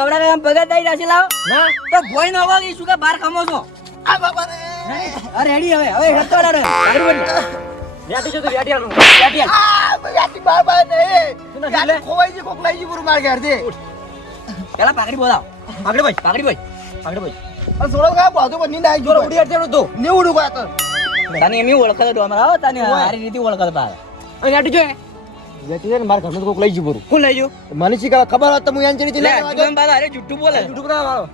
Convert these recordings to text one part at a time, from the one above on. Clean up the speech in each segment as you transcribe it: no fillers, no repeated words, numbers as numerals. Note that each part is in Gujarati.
હમણાં આમ ભગત દઈ રાશી લાવો ના તો ભોય નો વાગી શું કે બાર ખમો છો આ બાપા રે અરે રેડી હવે હેતો ડાડો ગાડી બોલ વ્યાટી જો તો વ્યાટી આલું ગાડી હાલ. આ યાતી બાબા ને શું ના યાતી ચાલે? ખોવાઈ જી કોકલાઈ જી પૂરું માર ઘેર દે પેલા પાકડી બોલાવ આગળ ભાઈ પાકડી બોલ આગળ ભાઈ આ સોળો કા બાજુ પર નીંદ આવી જોર ગયો ઉડી અડધે તો ને ઉડું કા તો તને એમ ઓળખતો તો અમારા તને હારી રીતે ઓળખતો બા અહીં વ્યાટી જો વ્યાટી ને માર ઘરનું કોક લઈ જી પૂરું કોણ લઈ જો મને શી ખબર હોત તો હું યાન ચડી લે લે તું બાદ હારે જુઠ્ઠું બોલે જૂઠું બધા મારો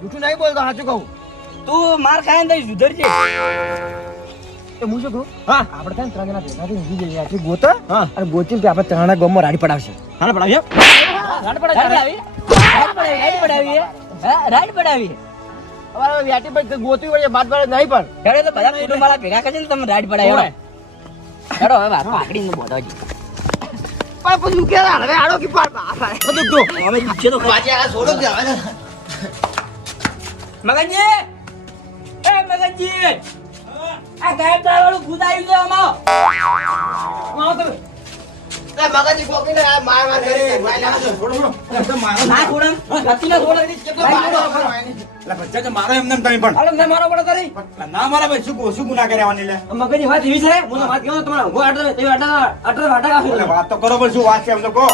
જૂઠું નહીં બોલતો સાચું કહું તું માર ખાય ને તઈ સુધરજે એ હું શું કહું હા આપણે ત્યાં ત્રણ જણા ભેગા થઈને ઊંઘી જઈએ આટલી ગોતા હા અને ગોચીને કે આપણે ત્રણા ગામમાં રાડી પડાવશે હાલ પડાવશે રાડી પડાવશે રાઈડ પડાવી હા રાઈડ પડાવી અમારે વ્યાટી પર ગોતી વળે બાદ બાદ નહીં પણ હેડો તો બધા કુટુંબ વાળા ભેગા કરશે ને તમે રાઈડ પડાવી હેડો હવે પાકડી ને બોધાજી પણ પછી કે હવે આડો કી પાડ બાપા બધું જો અમે દીચે તો પાછે આ સોડો જ આવે ને મગનજી એ મગનજી આ ગાયબ દાળ વાળું ભૂત આવ્યું છે આમાં એ મગજની કોકીને આ માર માર કરી ભાઈ ના છોડો છોડો ના છોડમ નથી ના છોડમ કેટલો મારો મારો એમને તમે પણ અરે ના મારો પડે તારી ના મારા ભાઈ શું ગુના કર્યા લે મગજની વાત એવી છે હું વાત કેવો તમારા ગો આટલો તે આટલો વાટા કાફી એટલે વાત તો કરો પણ શું વાત છે એમ તો કહો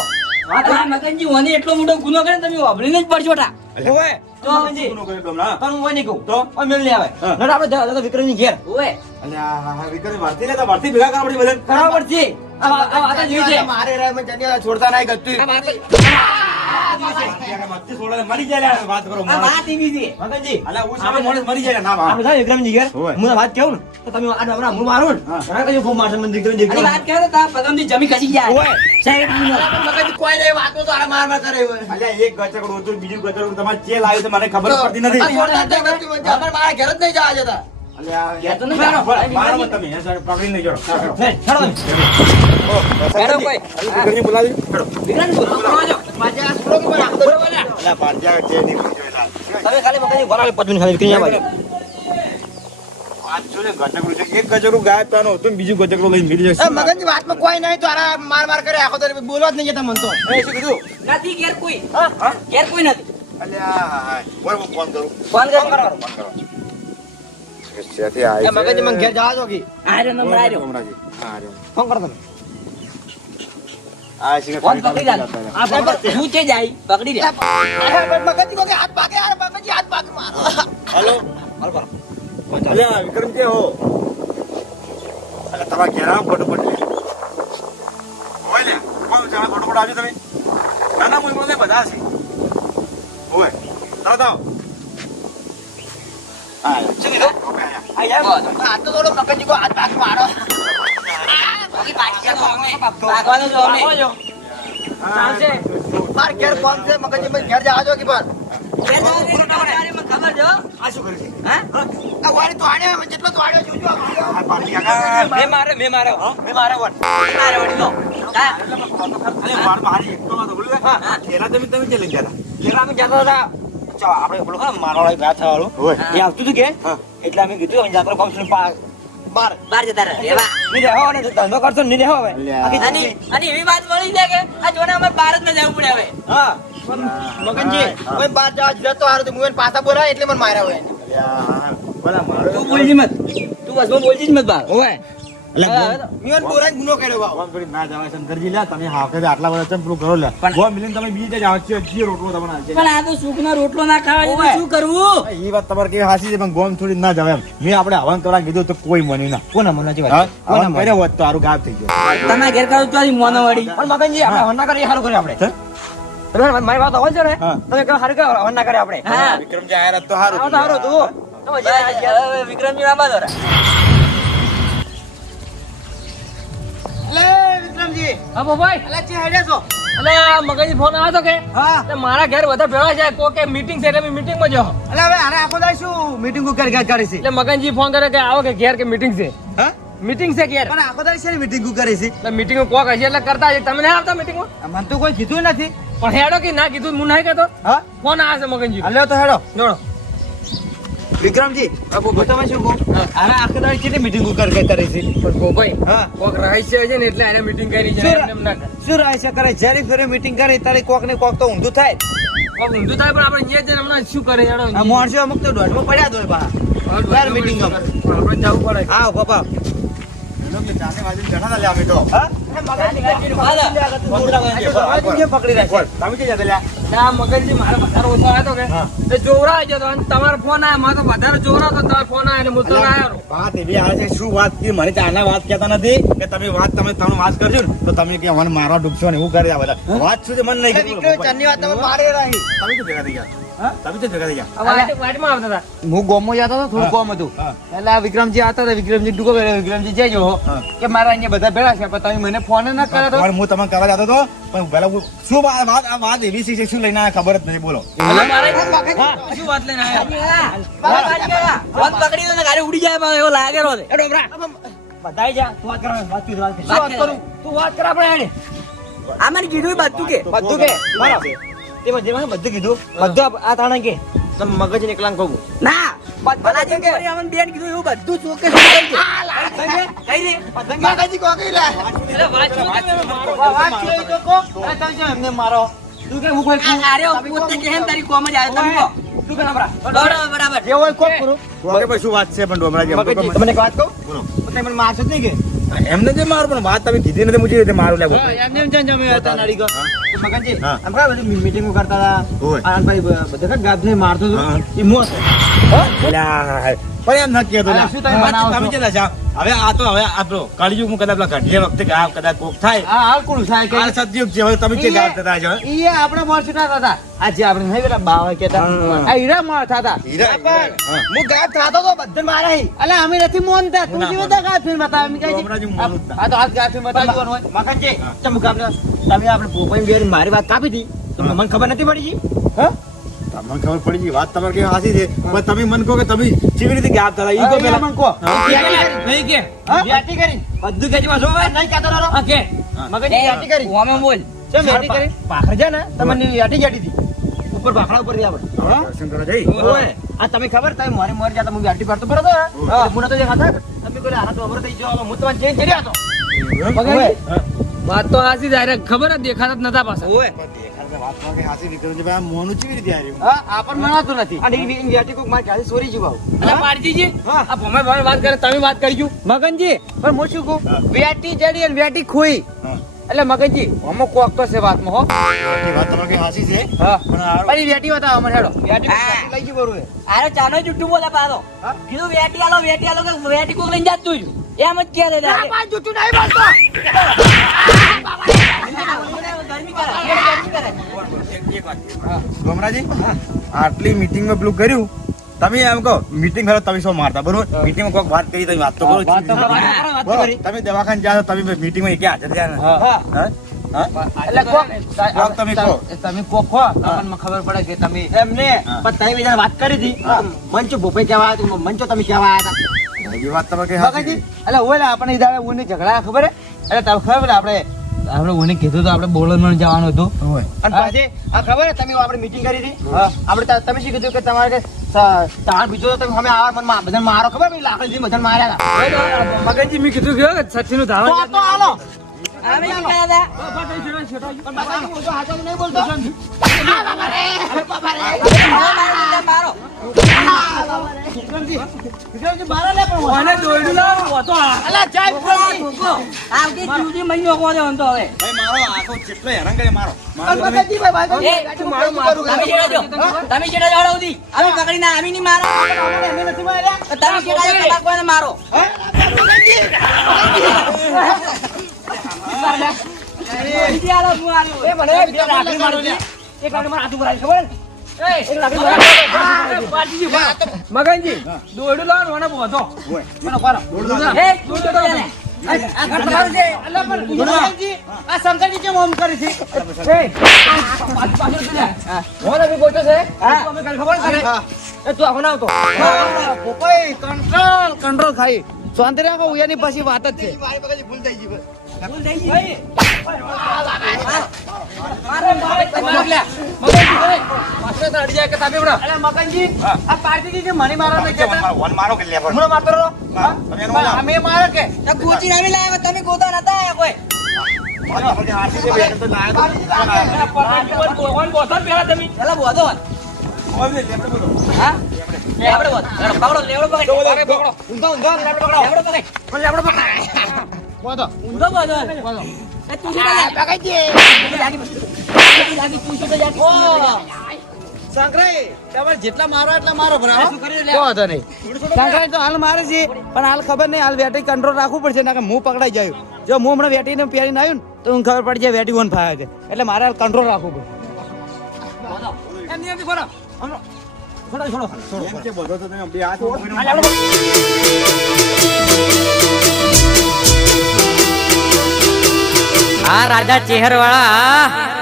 વાત આ મગનજી ઓને એટલો મોટો ગુનો કરે ને તમે વાપરીને જ પડશો ટા ઓય તો મગનજી ગુનો કર્યો તમને, હા? પણ હું નહીં કહું તો? ઓય મેલ નહીં આવે હા. નડે આપણે જવા દો વિક્રમની ઘેર ઓએ એટલે આ વિક્રમ ભરતી લેતા ભરતી ભેગા કરવા પડી બધાને. બરાબર છે આ વાત જ એવી છે મારે રે મેં જન્યા છોડતા નહીં ગતું આ વાત મસ્તી છોડે મરી જાય લે, વાત કરો આ વાત એવી છે મગનજી અલા હું સામે માણસ મરી જાય ને, ના વાત. આપણે થાય વિક્રમજી ઘેર ઓય. હું વાત કહું ને તો તમે આ ડબરા હું મારું ને હા. ઘણા કઈ ફોન મારશે મને વિક્રમજી અને વાત કરે તો તારા પગમથી જમી ખસી જાય ઓય. સાઈડ ગુનો મગજ કોઈ નહીં વાતો તો આ માર માર કરે અલ્યા એક ગચકડું હતું, બીજું ગચકડું તમારે ચેલ આવ્યું તો મને ખબર જ પડતી નથી. છોડતા જ નહીં ગતું અમારે મારા ઘેર જ નહીં જવા જતા અલ્યા, યા તો નહીં મારો, મારો. મારો મત તમે, હે, સાહેબ, પકડીને લઈ જાઓ. હે છોડો હેડો કોઈ. વિક્રમજી બોલાવી. હેડો. વિક્રાંત બોલો જો માજે આ છોડો કે મને આખો દડો બોલે અલ્યા, ભાંજ્યા છે, નહીં જોયેલા. તમે ખાલી મગનજી બોલાવે 5 મિનિટ ખાલી વિક્રમજી આવજો પાંચસો ને ગચકડું છે, એક ગચકડું ગાયબ થવાનું હતું ને બીજું ગચકડું લઈને નીકળી જશે. મગજની વાતમાં કોઈ નહીં તો આરા માર માર કરે આખો દડો બોલવા જ નહીં જતા મન તો એ શું કીધું? નથી ઘેર કોઈ ઘેર કોઈ નથી અલ્યા, બોલ, હું ફોન કરું. ફોન કરો ફોન કરો. ત્યાંથી આવી એ મગજ મને ઘેર જવા દો કે આર્યો નંબર આર્યો હમણાંથી. હા, રહ્યો. ફોન કરો તમે આ છે ફોન પકડી જા આ પકડ હું છે જાય પકડી લે મગજની કોકે હાથ પાકે યાર મગજની હાથ પાકે મારો હેલો. અલ્યા, વિક્રમ કે હો? અલ્યા, તમારા ઘેર આવો, ફટોફટ લે. હોય લે, કોણ જણા ફટોફટ આવજો તમે? ના, ના, હું એમાં બધા છે. હોય, તરત આવો. હા, શું કીધું ઓકે, આયા. આઈ જાય હાથ તો થોડો મગજની કો હાથ પાકે મારો ભાગવાનું જો અમે ચાલશે માર ઘેર કોણ છે મગજની મને ઘેર જવા દો કે પણ ઘેર જવા દે કે તારે મને ખબર જો આ શું કરે છે? હા આ વાળી તો આડ્યો મેં જેટલો તો આડ્યો જોજો આ માર્યો. આ પાછી આગળ. મે મારે મારે વળી તો હા અરે, માર મારી એકતો વાત બોલું. હા, ઘેરા તમે જે લઈ ગયા હતા. લેવા અમે જતા હતા ચાલો આપણે બોલો હા મારવાળી વાત થવાળું હોય. એ આવતું હતું કે હા. એટલે અમે કીધું અમે જાત્રા ફંક્શન બાર બહાર જતા રહે રેવા નહીં રહેવા અને ધંધો કરશો નહીં રહેવા હવે અલ્યા. આખી અને અને એવી વાત મળી છે કે આ જોને અમારે ભારત માં જવું પડે હવે હા મગનજી કોઈ બાર જવા જતો હારું તો હું એને પાછા બોલાય એટલે મને માર્યા હોય અલ્યા, બોલા, મારો તું બોલજી મત તું બસમાં બોલજી જ મત બાર ઓય અલ્યા, મેં એને બોલાય ગુનો કર્યો બાવ ગોમ થોડી ના જવાય, શંકરજી લે, તમે હાફે આટલા બધા ચમ પેલું કરો લે. પણ- ગોમ મિલીને તમે બીજે જાઓ, જે રોટલો તમને હાલશે. પણ આ તો સુખ નો રોટલો ના ખાવા જેવું શું કરવું એ વાત તમારે કેવી હાસી છે, પણ ગોમ થોડી ના જવાય એમ. મેં આપણે હવન કરવા કીધું તો કોઈ માન્યું ના. કોના મનાજી હા? વાત કોના હવન કર્યો હોત તો હારું ગાયબ થઈ ગયો. તમે ઘેર કાઢો તો મોનો વળી પણ મગનજી આપણે હવન ના કરીએ સારું કરીએ આપણે હે? તમે મારી વાત હોય છે ને હા. તમે કહો સારું કરો હવન ના કરીએ આપણે હા વિક્રમજી આયા હોત તો હારું આવો તો સારું તું તમે જે આ ગયા. હવે વિક્રમજી ના બાદોરા લે વિક્રમજી હા ભાઈ અલા ચે હેડે છો અલે મગનજી ફોન આવ્યો તો કે હા એટલે મારા ઘેર બધા ભેળા છે કોકે મીટિંગ છે એટલે મીટિંગ માં જાઓ અલા હવે આરે આખો દાઈ શું મીટિંગ કરી છે એટલે મગનજી ફોન કરે કે આવો કે ઘેર કે મીટિંગ છે હા મીટિંગ છે ઘેર પણ આખો દાઈ છે મીટિંગ કરી છે એટલે મીટિંગ કોક હશે એટલે કરતા હશે તમે નહીં આવતા મીટિંગ માં મને તો કોઈ કીધું નથી પણ હેડો કે ના કીધું હું નહીં કહેતો હા ફોન આવે છે મગનજી હાલ્યો તો હેડો જોડો વિક્રમજી હું તમે શું કહું આરે આખો દાઈ કેટલી મીટિંગ કરી છે પણ ભાઈ હા કોક રહસ્ય છે ને એટલે એને મીટિંગ કરી છે શું એમ ના કરે શું રહે છે કરે જ્યારે ફેરે મીટિંગ કરે ત્યારે કોક ને કોક તો ઊંધું થાય ઊંધું થાય પણ આપણે અહીંયા જઈને હમણાં શું કરે હેડો આ માણસો અમુક તો દોઢમાં પડ્યા દોય બહાર બાર meeting માં. આપણે જવું પડે આવો પપ્પા લોકો ચાને વાજીને જણા ના લે અમે તો હા પકડી પકડી રાખે તમે કે જતા લ્યા ના મગનજી મારે વધારે ઓછો આવ્યો તો કે તે જોવરા આવી જતો અને તમારો ફોન આવ્યો મારે તો વધારે જોવરા તો તમારો ફોન આવ્યો એટલે હું તો ના આવ્યો વાત એવી આવે છે શું વાત की મને ચાના વાત કહેતા નથી કે તમે ત્રણ વાત કરજો ને તો તમે કે મને મારવા ડૂબશો ને એવું કરે આ બધા વાત શું છે મને નહીં વિક્રમ ચાંદની વાત તમે મારે રહી તમે તો ભેગા થઈ ગયા હા? તમે તો ભેગા થઈ ગયા વાટમાં આવતા હતા હું ગોમમાં જતો હતો થોડું કોમ હતું હા. એટલે આ વિક્રમજી આવતા હતા વિક્રમજી ડૂકો કર્યો વિક્રમજી જઈજો હા. કે મારા અહીંયા બધા ભેળા છે પણ તમે મને ફોન ના કર્યો તો પણ હું તમને કરવા જતો હતો પણ પહેલા શું વાત એવી છે શું લઈને આવ્યા ખબર જ નથી બોલો શું વાત લઈને આવ્યા ફોન પકડી દો ને ગાડી ઉડી જાય પણ એવો લાગેલો છે બધાય જા તું વાત કરવા વાત કરું શું વાત કરું તું વાત કર આપણે હેડે આમાં કીધું બધું કે બધું કે મારો તેમાં જેમાં બધું કીધું બધું આ તાણે કે તમે મગજ નીકળાંગ કહું ના બલાજી કે અમન બેન કીધું એવું બધું ચોકે કઈ દે કઈ દે મગજી કો કઈ લે એટલે વાત વાત છે તો કો અરે તમે જો એમને મારો તું કે હું કોઈ અરે પોતે કેમ તારી કોમ જ આવે તમે કહો તું કે નબરા બરાબર જે હોય કોક કરું ઓકે ભાઈ શું વાત છે પણ ડોમરાજી મગજી તમને એક વાત કહું બોલો તમે મને મારશો જ નહીં કે એમને જે મારું પણ વાત તમે કીધી નથી મુજે રીતે મારું લે એમને એમ જાણ જમે હતા નાડી ગો મગજી હા. આમ કા બધી મીટિંગો કરતા હતા હોય. આનંદભાઈ બધા ગાભને મારતો હતો હા. એ મોસ પણ એમ નથી કહેતો અરે શું તમે બનાવો છો? તમે કેટલા છો હવે આ તો હવે આપણો કળિયુગ હું કદાચ ઘડીએ વખતે ગાવ કદાચ કોક થાય આ હાલ કોણ સાહેબ આ સતયુગ છે હવે તમે કે ગાવ થતા છો ઈ આપણે મોરસી ના થતા આ જે આપણે નહીં પેલા બાવા કેતા હા. આ હીરા માર થતા હીરા, પણ હા. હું ગાત થતો તો બધે મારે અલા અમે નથી મોનતા તું ના જીવે મોન. તો ગાત ફિલ્મ બતાવ એમ કહે છે. હમણાં જ હું મોનું જ ના. આ તો હાથ ગાત ફિલ્મ બતાવવાનું હોય મકનજી ચમ ગાબને તમે આપણે પોપાઈ બેરી મારી વાત કાપી હતી તો મને ખબર નથી પડી જી હા તમને ખબર પડી ગઈ વાત તમારે કેવી હાસી છે પણ તમે મન કહો કે તમે કેવી રીતે ગાવ થતા ઈ કહો પેલા પેલા મન કો નહીં કે વ્યાટી કરી બધું ખેંચવા જો નહીં કાતો રહો હા કે મગનજી વ્યાટી કરી ઓમે બોલ ચમ વ્યાટી કરી પાખર છે ને તમને વ્યાટી જાડી હતી ઉપર ભાખડા ઉપર થી આપણે હા દર્શન કરવા જઈ ઓય આ તમે ખબર તમે મોરી જાતા હું વ્યાટી કરતો બરોબર હા મુના તો જે ખાતા તમે બોલે આ તો અમર થઈ ગયો હું તો જે જરી હતો મગનજી વાત તો હાસી જાય ખબર જ દેખાતા જ નતા પાછા ઓય વાત તો કે હાસી વિક્રમજી ભાઈ આ મોનું કેવી રીતે આવ્યું હા આ પણ મનાતું નથી અને ઈ વ્યાટી કોક માર ક્યારે સોરી જીવાવ અલા પારજીજી હા. આ ભમે ભમે વાત કરે તમે વાત કરજો મગનજી પણ હું શું કહું વ્યાટી જડી અને વ્યાટી ખોઈ હા. એટલે મગનજી અમુક કોક તો છે વાતમાં હો એ વાત તમારે કેવી હાસી છે હા પણ આ પણ ઈ વ્યાટી બતાવો મને હેડો વ્યાટી હા. લઈ જી બરોબર આરે ચાનો જુઠ્ઠું બોલે પાછો હા? કીધું વેટી આલો કે વેટી કોક લઈને જાતું રહ્યું એમ જ કહે છે આ જૂઠું નહીં બોલતો ગરમી કરે એક વાત ગોમરાજી આટલી મીટિંગમાં પેલું કર્યું તમે એમ કહો મીટિંગ કરો તમે શું મારતા બરોબર મીટિંગમાં કોઈક વાત કરી તમે વાત તો કરો વાત તો કરો. વાત તો કરી. તમે દવાખાને જાઓ તમે મીટિંગમાં ક્યાં હાજર થયા ને? હા હા? હા? એટલે કોક કોક તમે કહો. તમે કોક હો તમને ખબર પડે કે તમે એમને હા. પણ તમે બીજા વાત કરી હતી મંચો ભોપાઈ કેવા આવ્યા હતા મંચો તમે કેવા આવ્યા હતા એ વાત તમારે કઈ હાચી મગનજી છે. એટલે હોય ને આપણે ઈદાડે ઓને ઝઘડા ખબર હે એટલે તમે ખબર ને આપણે ઓને કીધું તો આપણે બોલનમાં જવાનું હતું હોય. અને પછી આ ખબર હે તમે આપણે મીટિંગ કરી હતી આપણે તમે શું કીધું કે તમારે કે તાણ બીજો તો તમે અમે આવા મને બધા મારો ખબર પેલી લાકડીથી બધા માર્યા હતા મગનજી મેં કીધું કે સચિન નું તો આ તો હાલો અમે શું કર્યા હતા પણ બાપાજી હું તો હાચો નહીં બોલતો મારો વિક્રમજી વિક્રમજી બારા લે પણ મને દોયડું લાવો હોતો અલા ચાય વિક્રમજી આવતી જુદી મહિનો કોને હતો હવે ભાઈ મારો આખો કેટલો હેરાન કરે મારો મગનજી ભાઈ એ તું મારું તમે છેડા જો તમે છેડા જો હળવદી અમે પકડી ના અમે નહીં મારો એને નથી માર્યા તમે છેડા જો તમારે કોઈને મારો બીજી આલો હું આલ્યો એ મને બે લાકડી મારો લે એક લાકડી મારા હાથ ઉપર આવી ખબર હે એક લાકડી મગનજી દોયડું લાવો મને બોધો મને પાડો એ દોયડું તો લે આ ઘર તમારું છે અલ્લા પણ મગનજી આ શંકરજી કેમ ઓમ કરી છે મોને બી બોલતો છે હા. અમે કઈ ખબર છે એ તું આખો ના આવતો પોપાઈ કંટ્રોલ કંટ્રોલ ખાઈ શાંતિ રાખો ઉયાની પછી વાત જ છે ભૂલ થઈ ગઈ બસ. ભૂલ થઈ ગઈ મારે મગનજી પાછળ તો અડી જાય કે તાપી બડા અરે મગનજી આ પાર્ટી કે મને મારો નહીં વન કહેતા મારો, વન મારો કે લે પણ. મને મારતો રહો હા, તમે એનો પણ અમે મારો કે તો ગોચી નામી લાવ્યા તમે ગોતા નતા આયા કોઈ આપણે આરસી જે બેઠો તો લાયા તો ભગવાન બોધો ને પેલા તમે પેલા બોધો ઓય લે આપણે બોલો હા લેવડો બોધ પકડો લેવડો પકડ પકડો. ઊંધો ઊંધો લેવડો પકડો લેવડો પકડ લેવડો પકડો બોધો ઊંધો બોધો એ તું શું પકડી લાગી તું શું જાગી ઓ શંકરાઈ તમારે જેટલા મારો એટલા મારો શું ભરાવો કર્યું લે વાંધો નહીં શંકરાઈ તો હાલ મારે છે પણ હાલ ખબર નહીં હાલ વેટી કંટ્રોલ રાખવું પડશે ના કે હું પકડાઈ જાય જો હું હમણાં વેટીને પહેરીને આવ્યું ને તો હું ખબર પડી જાય વેટી ઓન ફાયા છે એટલે મારે હાલ કંટ્રોલ રાખવું પડે એમ નિયમથી બોલો હમણાં છોડો છોડો એમ કે બધો તો તમે બે હાથ આ રાજા ચેહરવાળા